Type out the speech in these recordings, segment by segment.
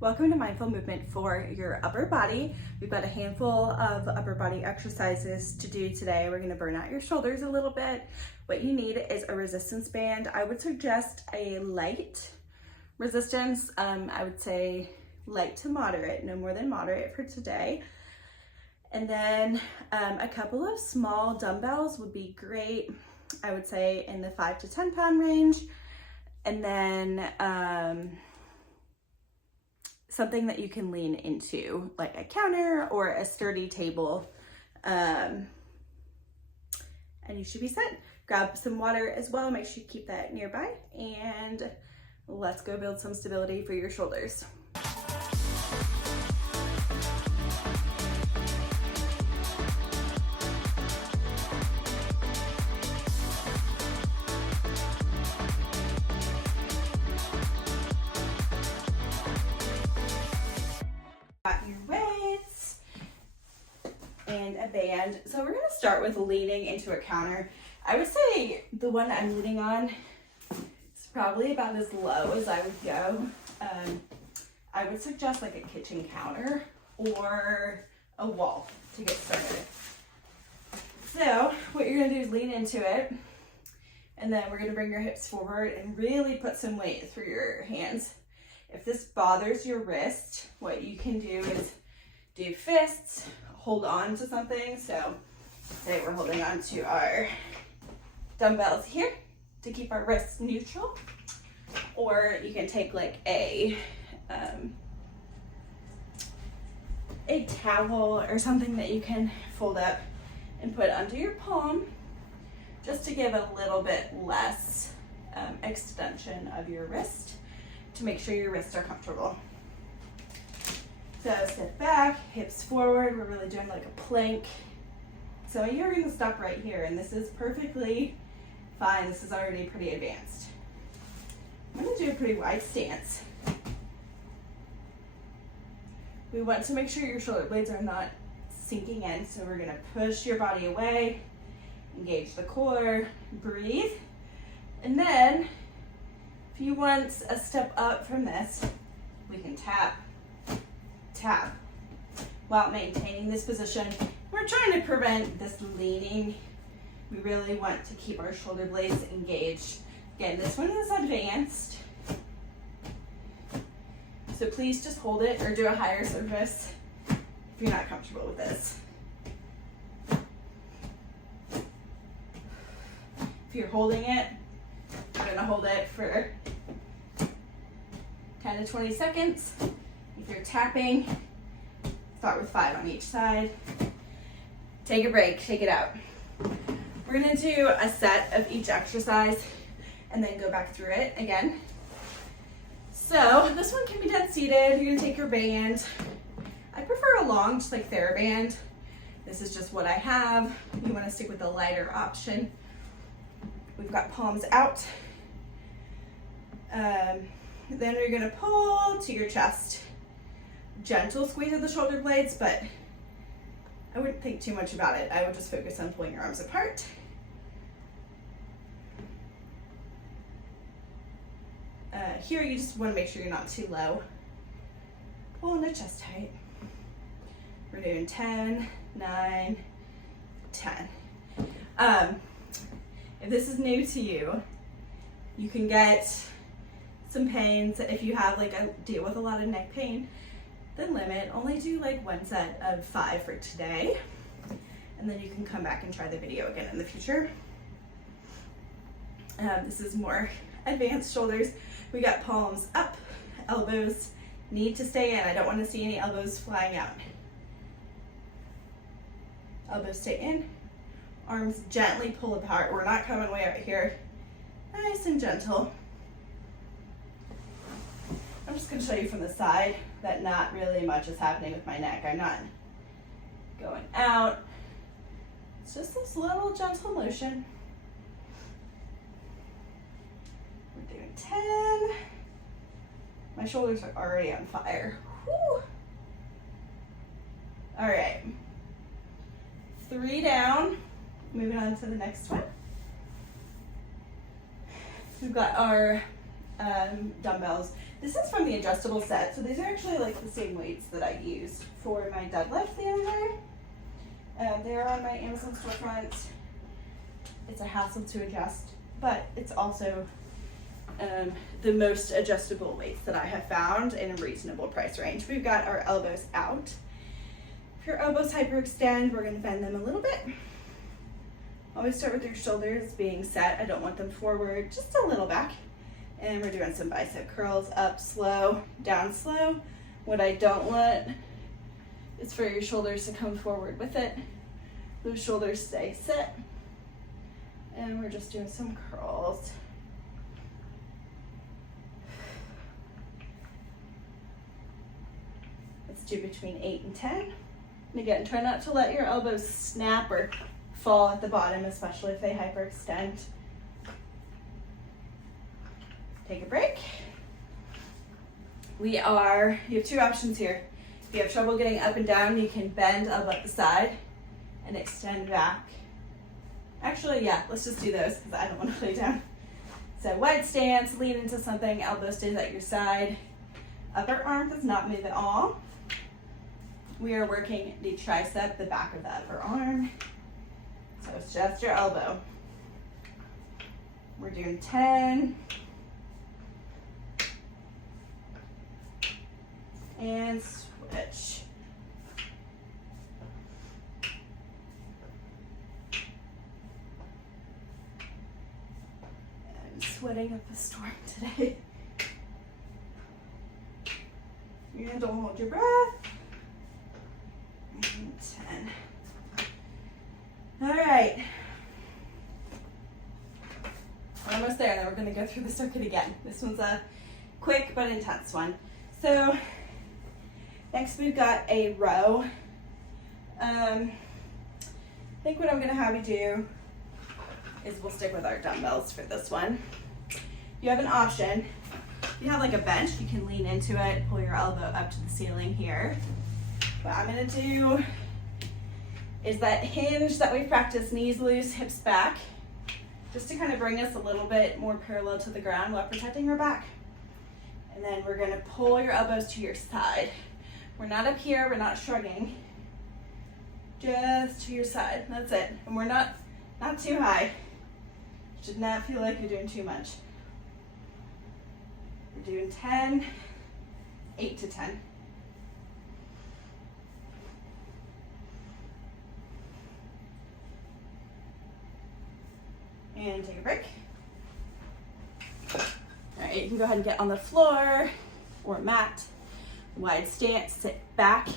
Welcome to Mindful Movement for your upper body. We've got a handful of upper body exercises to do today. We're going to burn out your shoulders a little bit. What you need is a resistance band. I would suggest a light resistance. I would say light to moderate, no more than moderate for today. And then a couple of small dumbbells would be great. I would say in the 5 to 10 pound range. And then something that you can lean into, like a counter or a sturdy table, and you should be set. Grab some water as well, make sure you keep that nearby, and let's go build some stability for your shoulders. Your weights and a band. So we're going to start with leaning into a counter. I would say the one I'm leaning on is probably about as low as I would go. I would suggest like a kitchen counter or a wall to get started. So what you're going to do is lean into it, and then we're going to bring your hips forward and really put some weight through your hands. If this bothers your wrist, what you can do is do fists, hold on to something. So say we're holding on to our dumbbells here to keep our wrists neutral. Or you can take like a towel or something that you can fold up and put under your palm, just to give a little bit less extension of your wrist, to make sure your wrists are comfortable. So sit back, hips forward. We're really doing like a plank. So you're going to stop right here, and this is perfectly fine. This is already pretty advanced. I'm going to do a pretty wide stance. We want to make sure your shoulder blades are not sinking in, so we're going to push your body away, engage the core, breathe, and then if you want a step up from this, we can tap, tap, while maintaining this position. We're trying to prevent this leaning. We really want to keep our shoulder blades engaged. Again, this one is advanced, so please just hold it or do a higher surface if you're not comfortable with this. If you're holding it, we're gonna hold it for 10 to 20 seconds. If you're tapping, start with 5 on each side. Take a break, shake it out. We're gonna do a set of each exercise and then go back through it again. So this one can be done seated. You're gonna take your band. I prefer a long, just like TheraBand. This is just what I have. You wanna stick with the lighter option. We've got palms out. Then you're gonna pull to your chest. Gentle squeeze of the shoulder blades, but I wouldn't think too much about it. I would just focus on pulling your arms apart. Here you just wanna make sure you're not too low. Pull in the chest height. We're doing 10, 9, 10. If this is new to you, you can get some pains. If you have like a deal with a lot of neck pain, then limit. Only do like one set of 5 for today, and then you can come back and try the video again in the future. This is more advanced shoulders. We got palms up, elbows need to stay in. I don't want to see any elbows flying out. Elbows stay in, arms gently pull apart. We're not coming way out here. Nice and gentle. I'm just going to show you from the side that not really much is happening with my neck. I'm not going out. It's just this little gentle motion. We're doing 10. My shoulders are already on fire. Whew. All right. 3 down. Moving on to the next one. We've got our dumbbells. This is from the adjustable set, so these are actually like the same weights that I used for my deadlift the other day. They're on my Amazon storefront. It's a hassle to adjust, but it's also the most adjustable weights that I have found in a reasonable price range. We've got our elbows out. If your elbows hyperextend, we're gonna bend them a little bit. Always start with your shoulders being set. I don't want them forward, just a little back. And we're doing some bicep curls, up slow, down slow. What I don't want is for your shoulders to come forward with it. Those shoulders stay set. And we're just doing some curls. Let's do between 8 and 10. And again, try not to let your elbows snap or fall at the bottom, especially if they hyperextend. Take a break. You have two options here. If you have trouble getting up and down, you can bend elbow at the side and extend back. Actually, yeah, let's just do those because I don't want to lay down. So wide stance, lean into something, elbow stays at your side. Upper arm does not move at all. We are working the tricep, the back of the upper arm. So it's just your elbow. We're doing 10. And switch. I'm sweating up a storm today. And don't hold your breath. And 10. All right. We're almost there. Now we're going to go through the circuit again. This one's a quick but intense one. So next we've got a row. I think what I'm going to have you do is we'll stick with our dumbbells for this one. You have an option. You have like a bench, you can lean into it, pull your elbow up to the ceiling here. What I'm going to do is that hinge that we practice, knees loose, hips back, just to kind of bring us a little bit more parallel to the ground while protecting our back. And then we're going to pull your elbows to your side. We're not up here, we're not shrugging. Just to your side, that's it. And we're not too high. Should not feel like you're doing too much. We're doing 10, 8 to 10. And take a break. All right, you can go ahead and get on the floor or mat. Wide stance, sit back,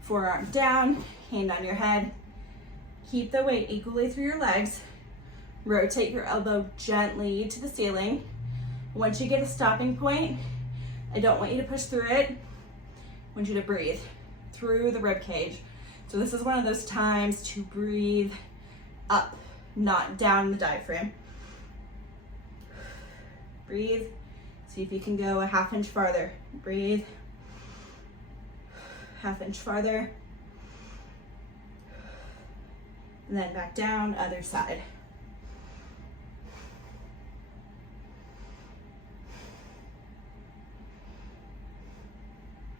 forearm down, hand on your head. Keep the weight equally through your legs. Rotate your elbow gently to the ceiling. Once you get a stopping point, I don't want you to push through it. I want you to breathe through the rib cage. So this is one of those times to breathe up, not down the diaphragm. Breathe. See if you can go a half inch farther. Breathe. Half inch farther. And then back down, other side.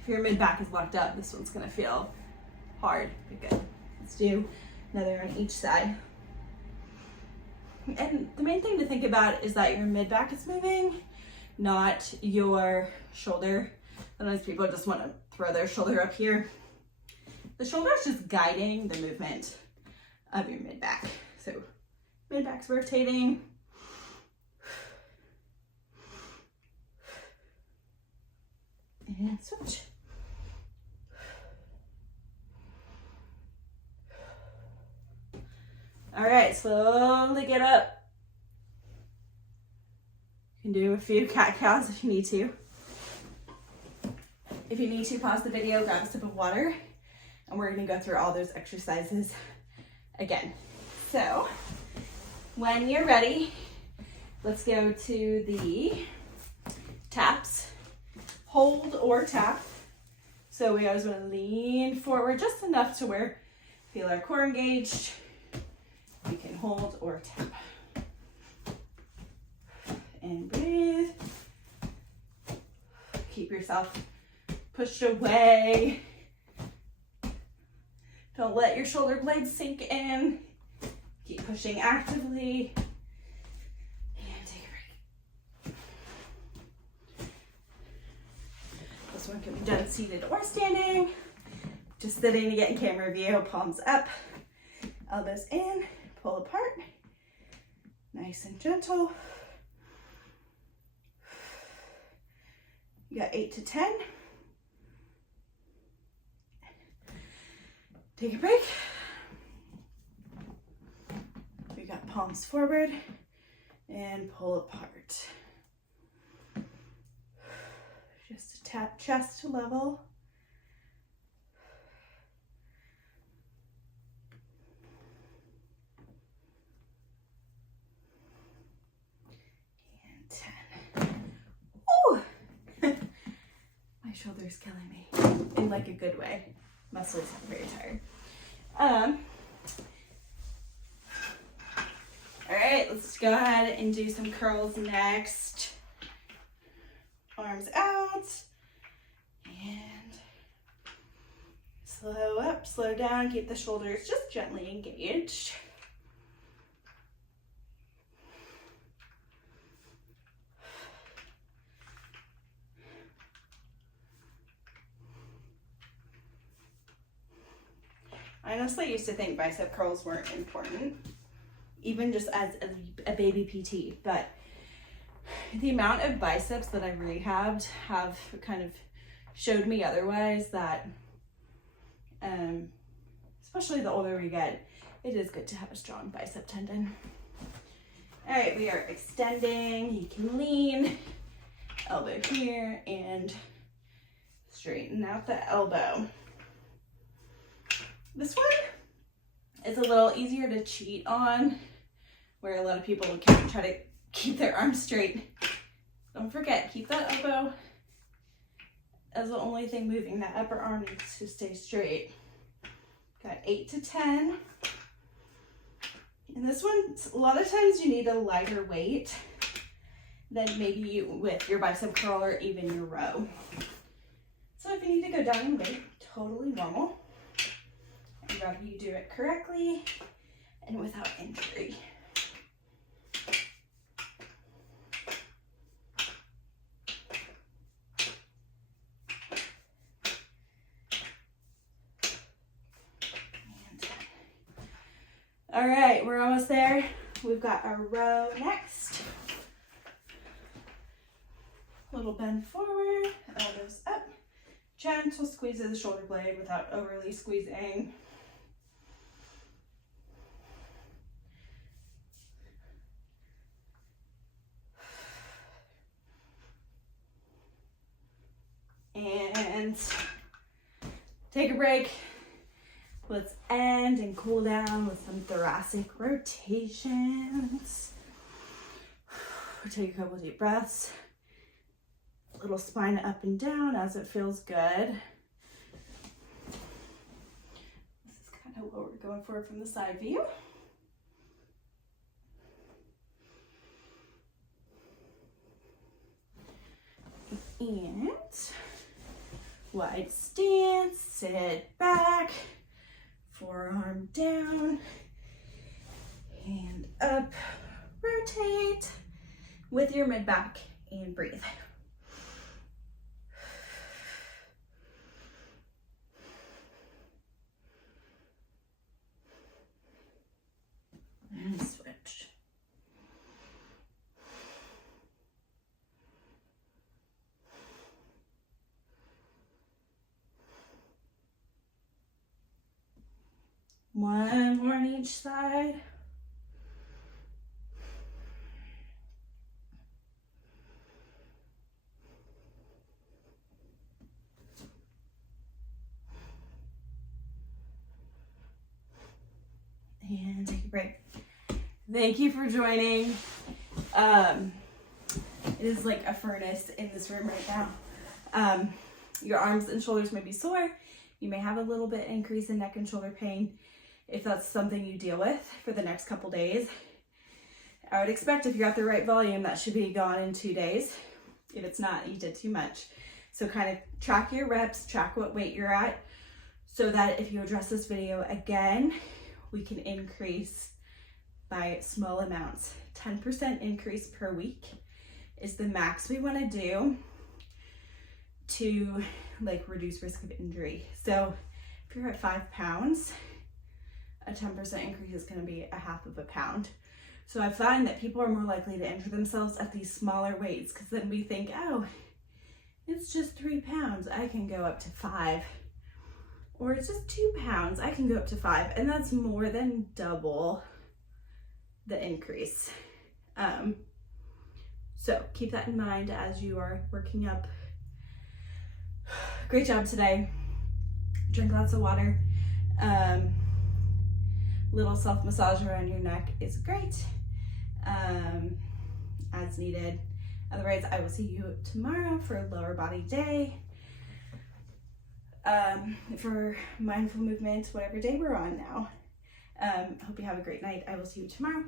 If your mid back is locked up, this one's gonna feel hard, but good. Let's do another on each side. And the main thing to think about is that your mid back is moving, not your shoulder. Sometimes people just want to throw their shoulder up here. The shoulder is just guiding the movement of your mid back. So mid back's rotating. And switch. All right, slowly get up. You can do a few cat cows if you need to. If you need to, pause the video, grab a sip of water, and we're gonna go through all those exercises again. So, when you're ready, let's go to the taps. Hold or tap. So we always wanna lean forward just enough to where feel our core engaged. You can hold or tap. And breathe. Keep yourself pushed away. Don't let your shoulder blades sink in. Keep pushing actively. And take a break. This one can be done seated or standing. Just sitting to get in camera view, palms up, elbows in, pull apart. Nice and gentle. You got 8 to 10. Take a break. We got palms forward and pull apart. Just to tap chest to level. And 10. Ooh! My shoulder's killing me in like a good way. Muscles are very tired. All right, let's go ahead and do some curls next. Arms out. And slow up, slow down. Keep the shoulders just gently engaged. I honestly used to think bicep curls weren't important, even just as a baby PT, but the amount of biceps that I've rehabbed have kind of showed me otherwise, that especially the older we get, it is good to have a strong bicep tendon. All right, we are extending. You can lean, elbow here, and straighten out the elbow. This one is a little easier to cheat on, where a lot of people can try to keep their arms straight. Don't forget, keep that elbow as the only thing moving. That upper arm needs to stay straight. Got 8 to 10. And this one, a lot of times you need a lighter weight than maybe with your bicep curl or even your row. So if you need to go down in weight, totally normal. I'd rather you do it correctly and without injury. All right, we're almost there. We've got our row next. Little bend forward, elbows up. Gentle squeeze of the shoulder blade without overly squeezing. And take a break. Let's end and cool down with some thoracic rotations. Take a couple deep breaths. Little spine up and down as it feels good. This is kind of what we're going for from the side view. And wide stance, sit back, forearm down, hand up, rotate with your mid back and breathe. And switch. One more on each side. And take a break. Thank you for joining. It is like a furnace in this room right now. Your arms and shoulders may be sore. You may have a little bit increase in neck and shoulder pain. If that's something you deal with for the next couple days, I would expect if you got the right volume, that should be gone in 2 days. If it's not, you did too much. So kind of track your reps, track what weight you're at, so that if you address this video again, we can increase by small amounts. 10% increase per week is the max we want to do to like reduce risk of injury. So if you're at 5 pounds, a 10% increase is going to be a half of a pound. So I find that people are more likely to injure themselves at these smaller weights, because then we think, oh, it's just 3 pounds, I can go up to 5. Or it's just 2 pounds, I can go up to 5. And that's more than double the increase. So keep that in mind as you are working up. Great job today. Drink lots of water. Little self-massage around your neck is great, as needed. Otherwise, I will see you tomorrow for lower body day, for mindful movement, whatever day we're on now. Hope you have a great night. I will see you tomorrow.